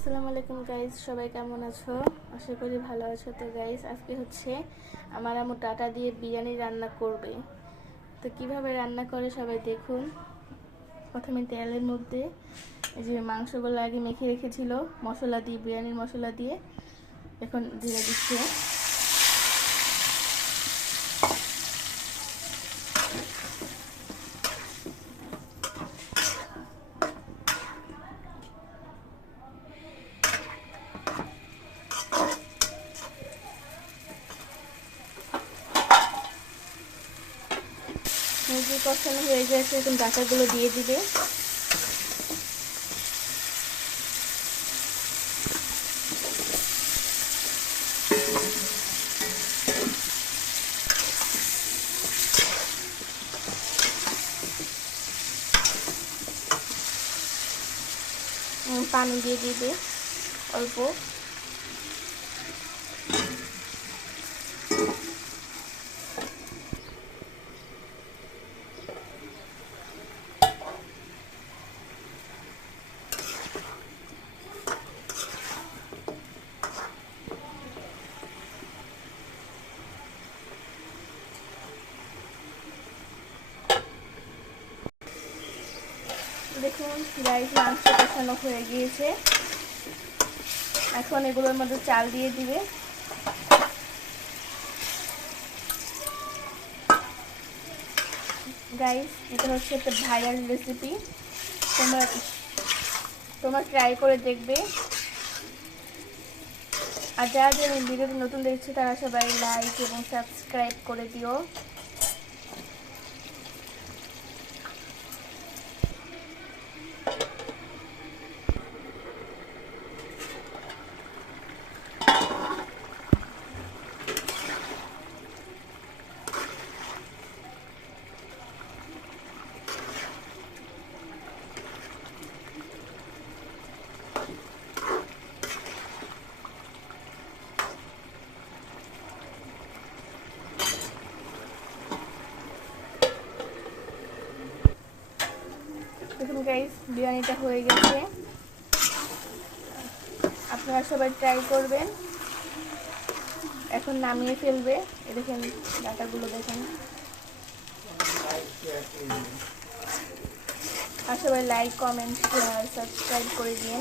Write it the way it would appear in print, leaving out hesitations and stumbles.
আসসালামু আলাইকুম গাইস, সবাই কেমন আছো? আশা করি ভালো আছো। তো গাইস, আজকে হচ্ছে আমার আম্মু ডাটা দিয়ে বিরিয়ানি রান্না করবে। তো কিভাবে রান্না করে সবাই দেখুন। প্রথমে তেলের মধ্যে এই যে মাংসগুলো আগে মেখে রেখেছিল মশলা দিয়ে, বিরিয়ানির মশলা দিয়ে, এখন দিয়ে দিচ্ছে। মুরগি কষানো হয়ে গেছে, এখন ডাটাগুলো দিয়ে দিবে। পানি দিয়ে দিবে অল্প। দেখুন গাইস, মাংস কষানো হয়ে গিয়েছে। এখন এগুলোর মধ্যে চাল দিয়ে দিবে। গাইস, এটা হচ্ছে একটা ভাইরাল রেসিপি। তোমরা তোমরা ট্রাই করে দেখবে। আর যারা যারা ভিডিওটি নতুন দেখছে তারা সবাই লাইক এবং সাবস্ক্রাইব করে দিও। দেখুন গাইস, বিরিয়ানিটা হয়ে গেছে। আপনারা সবাই ট্রাই করবেন। এখন নামিয়ে ফেলবে। এই দেখেন ডাটাগুলো, দেখেন। আর সবাই লাইক, কমেন্ট, শেয়ার, সাবস্ক্রাইব করে দিয়ে।